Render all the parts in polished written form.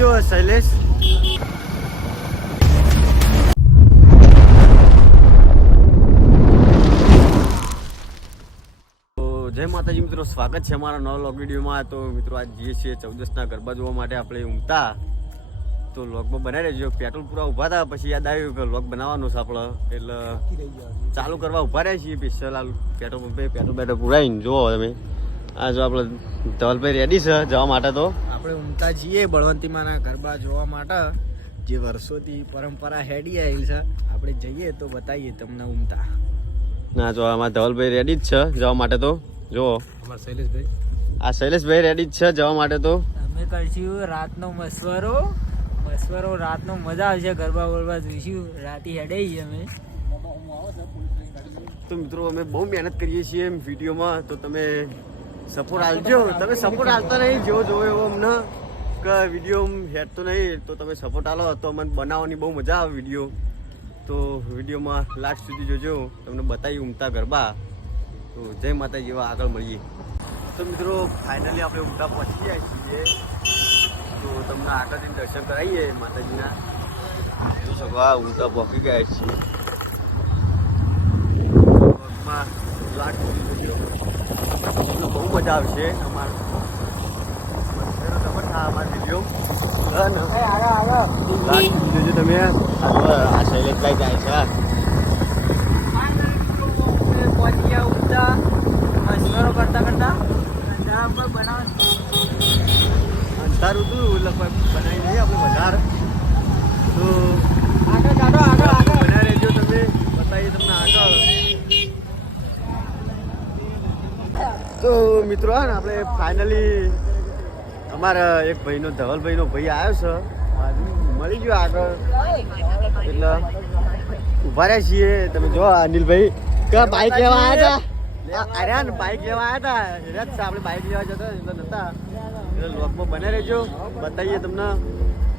ગયો શૈલેષ. જય માતાજી મિત્રો, સ્વાગત છે અમારા નવા લોગ વિડીયોમાં. તો મિત્રો આજ જઈએ છીએ 14ના ગરબા જોવા માટે આપણે ઉમતા. તો લોગમાં બનાવી રહેજો. પેટ્રોલ પૂરા ઊભા હતા, પછી યાદ આવ્યું કે લોગ બનાવવાનો છે આપણે, એટલે ચાલુ કરવા ઊભા રહ્યા છીએ. સ્પેશિયલ પેટ્રોલ પંપે પેટ્રોલ પૂરાઈને જુઓ તમે. આ જો આપણે ધવલભાઈ રેડી છે જવા માટે. તો આપણે ઉમતા છીએ બળવંતીમાના ગરબા જોવા માટે, જે વર્ષોથી પરંપરા હેડી આવેલી છે. આપણે જઈએ તો બતાવીએ તમને ઉમતા. ના જો આમાં ધવલભાઈ રેડી જ છે જવા માટે. તો જુઓ અમારા શૈલેષભાઈ, આ શૈલેષભાઈ રેડી જ છે જવા માટે. તો અમે કરશું રાતનો મસવરો. રાતનો મજા આવશે. ગરબા વરબા જોઈશું. રાતે હેડે અમે. તો મિત્રો અમે બહુ મહેનત કરીએ છીએ વિડીયોમાં, તો તમે સપોર્ટ આપજો. તમે સપોર્ટ આપતા નહીં, જેવો જોવો એવો અમને કે વિડીયો હેડ તો નહીં, તો તમે સપોર્ટ આલો તો અમને બનાવવાની બહુ મજા આવે વિડીયો. તો વિડીયોમાં લાસ્ટ સુધી જોજો, તમને બતાવી ઉમતા ગરબા. તો જય માતાજી, જેવા આગળ મળીએ. તો મિત્રો ફાઇનલી આપણે ઉમતા પહોંચી ગયા છીએ. તો તમને આગળથી દર્શન કરાવીએ માતાજીના. જોઈ શકો આ ઉમતા પહોંચી ગયા છીએ. લાસ્ટ સુધી જોજો, બહુ મજા આવશે. અમારા વિડીયો જોજો તમે. આ શૈલેષભાઈ જાય છે. પહોંચી ગયા ઉમતા. મસવરો કરતા અંધારું હતું એટલે બનાવી દઈએ આપણે વધારે. તો આગળ બનાવી રહેજો તમે, બતાવીએ તમને આગળ. તો મિત્રો હા ને આપણે ફાઇનલી અમારા એક ભાઈનો ધવલભાઈનો ભાઈ આવ્યો છે, મળી ગયો આગળ. એટલે ઉભા રહ્યા છીએ. તમે જો અનિલભાઈ બાઈક લેવા આવ્યા હતા. અરે ને બાઈક લેવા આવ્યા હતા. આપણે બાઈક લેવા જતા એટલે નતા. એટલે લોગમાં બને રહેજો, બતાવીએ તમને.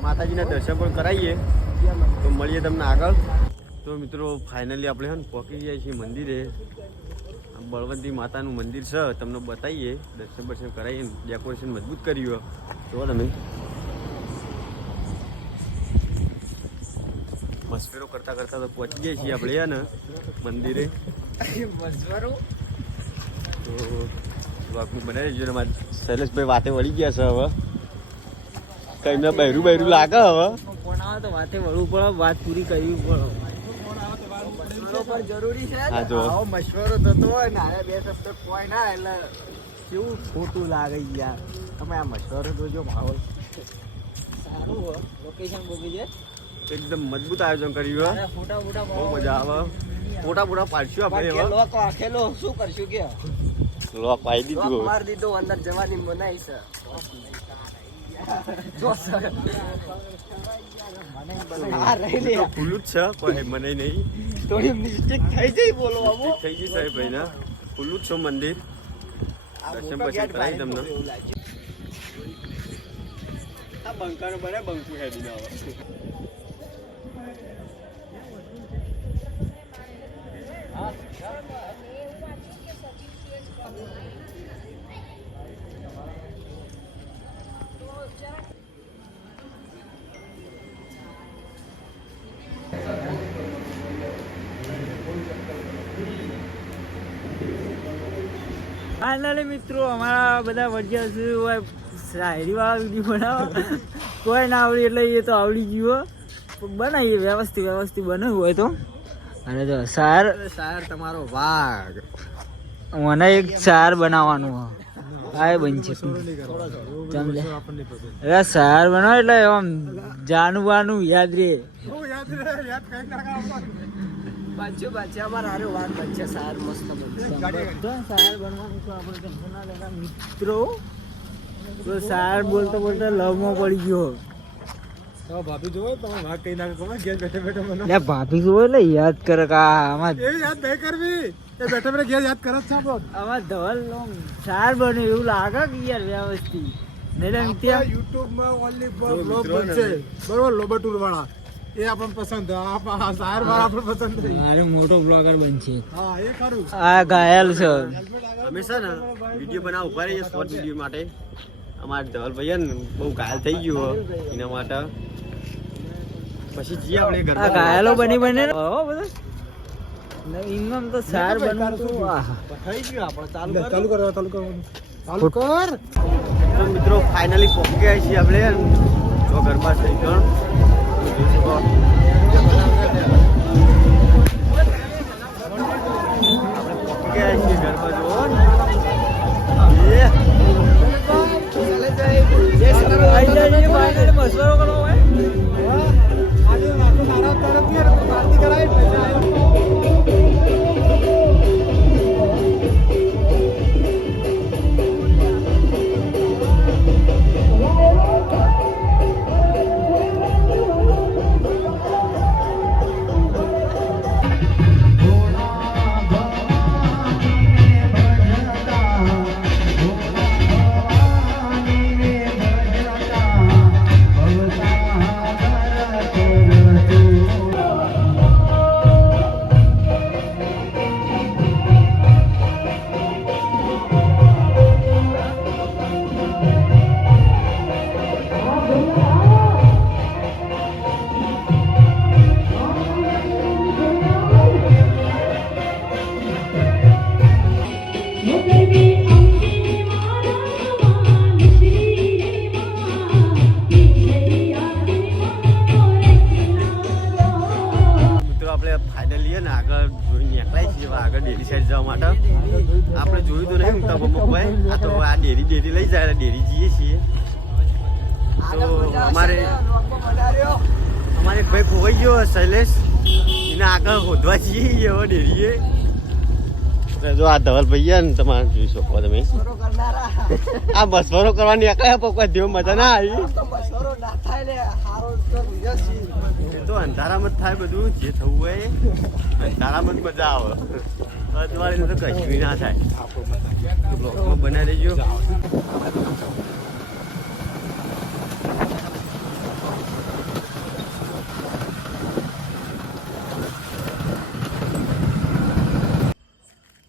માતાજીના દર્શન પણ કરાવીએ. તો મળીએ તમને આગળ. તો મિત્રો ફાઇનલી આપણે હે ને પહોંચી ગયા છીએ મંદિરે. બળવંતી માતાનું મંદિર છે, તમને બતાવીએ. દર્શન કરાવીએ. ડેકોરેશન મજબૂત કર્યું જુઓ તમે. મસ્ફેરો કરતા તો પહોંચી ગયા છીએ આપણે ને મંદિરે. મસવરો તો વાકનું બનાવી દેજો. ને શૈલેષભાઈ વાતે વળી ગયા છે. હવે કઈ એમને બહેરું લાગે. હવે ફોન આવે તો વાતે વળવું પડે, વાત પૂરી કરવી પડે. પણ જરૂરી છે. હા જો આવો મશવરો થતો હોય ને, આને બે શબ્દ કોઈ ના, એટલે કેવું ખોટું લાગે યાર. તમે આ મશવરો જોજો, માહોલ સારું હોય. લોકેશન બોકી છે. એકદમ મજબૂત આયોજન કર્યું. ફોટા બહુ મજા આવે. ફોટા પાડશું આપણે. હવે લોક આખેલો શું કરશું કે લોક પાડી દીધું. માર દીધો, અંદર જવાની મનાઈ છે. જો સર ખુલ્લું જ છે, કોઈ મને નહીં. થોડી મિસ્ટેક થઈ જાય બોલો આવો. થઈ ગઈ સાહેબ ભાઈ ના. ખુલ્લું જ છે મંદિર. દર્શન પછી કરાવી તમને. આ બંકાનો બને બંકુ હેડી ના આવે. ફાઇનલી મિત્રો અમારા બધા વડિયા હોય શાયરી વાળા વિડીયો બનાવો. કોઈ ના આવડી એટલે એ તો આવડી ગયો. બનાવીએ વ્યવસ્થિત બનાવ્યું હોય તો. અને જો સાર તમારો વાઘ મને એક સાર બનાવવાનું આ બનશે. અરે સાર બનાવો એટલે આમ જાનું બાનું યાદ રે. સાર મસ્ત સાર બનવાનું તો આપણે મિત્રો. તો સાર બોલતા લવમાં પડી ગયો. ભાભી જોવો તમે વાઘ કઈ નાખો ઘેર બેઠો મને. ભાભી જોવો એટલે યાદ કરે કે આમાં યાદ નહીં કરવી. બેઠા ઘેર યાદ કરે છે. આમાં ધવલ સાર બને એવું લાગે કે યાર વ્યવસ્થિત. યુટ્યુબ માં ઓનલી બ્લોગ બનશે બરોબર. લોબટુર વાળા એ આપણને પસંદ. સાર વાળા આપણને પસંદ નહીં. મારે મોટો બ્લોગર બનશે. હા એ ખરું. આ ઘાયલ છે. અમે છે ને વિડીયો બનાવ ઉભા રહીએ શોર્ટ વિડીયો માટે. અમારે ધવલભાઈ ને બહુ ઘાયલ થઈ ગયું એના માટે પછી જઈએ આપણે આ ઘરમાં ઘાયલો બની બને હો બધું ઇન્કમ તો સાર બનવું તો થઈ ગયું આપણે ચાલુ કર તો મિત્રો ફાઇનલી પહોંચી ગયા છીએ આપણે જો ઘરમાં થઈ ગયો જોઈ શકો આપણે પહોંચી ગયા છીએ ઘરમાં જો મસવારો કરો હોય ફાઇનલી ને આગળ જોઈને નીકળાય છીએ આગળ ડેરી સાઈડ જવા માટે આપણે જોયું તો નહીં ઊંઘતા બમકભાઈ આ તો આ ડેરી લઈ જાય ડેરી જઈએ છીએ તો અમારે એક ભાઈ ખોવાઈ ગયો શૈલેષ એને આગળ શોધવા જઈએ હવે ડેરીએ જો આ ધવલભાઈ ને તમારે જોઈ શકો તમે આ બસવારો કરવાની નીકળ્યા કોઈ દેવ મજા ના આવી તો અંધારામાં જ થાય બધું જે થવું હોય અંધારામાં જ મજા આવે અજવાળીને તો કશું ના થાય બ્લોકમાં બનાવી દેજો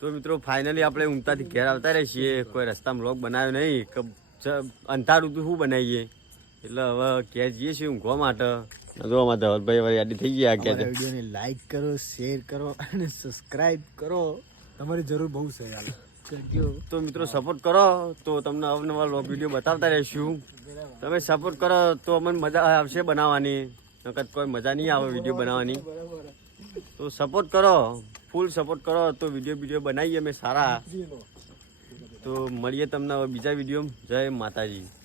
તો મિત્રો ફાઇનલી આપણે ઊંઘતાથી ઘેર આવતા રહીએ છીએ કોઈ રસ્તામાં બ્લોગ બનાવ્યો નહીં કે અંધારું તો શું બનાવીએ એટલે હવે ઘેર જઈએ છીએ ઊંઘવા માટે જો અમારા ધવલભાઈ વાળી યાદી થઈ ગયા કે વિડીયોને લાઈક કરો શેર કરો અને સબસ્ક્રાઇબ કરો તમારી જરૂર બહુ છે યાર કરજો તો મિત્રો સપોર્ટ કરો તો તમને અવનવા લોગ વિડીયો બતાવતા રહીશું તમે સપોર્ટ કરો તો અમને મજા આવશે બનાવવાની નકર કોઈ મજા નહીં આવે વિડીયો બનાવવાની તો સપોર્ટ કરો ફૂલ સપોર્ટ કરો તો વિડીયો બનાવીએ અમે સારા તો મળીએ તમને બીજા વિડીયો જય માતાજી.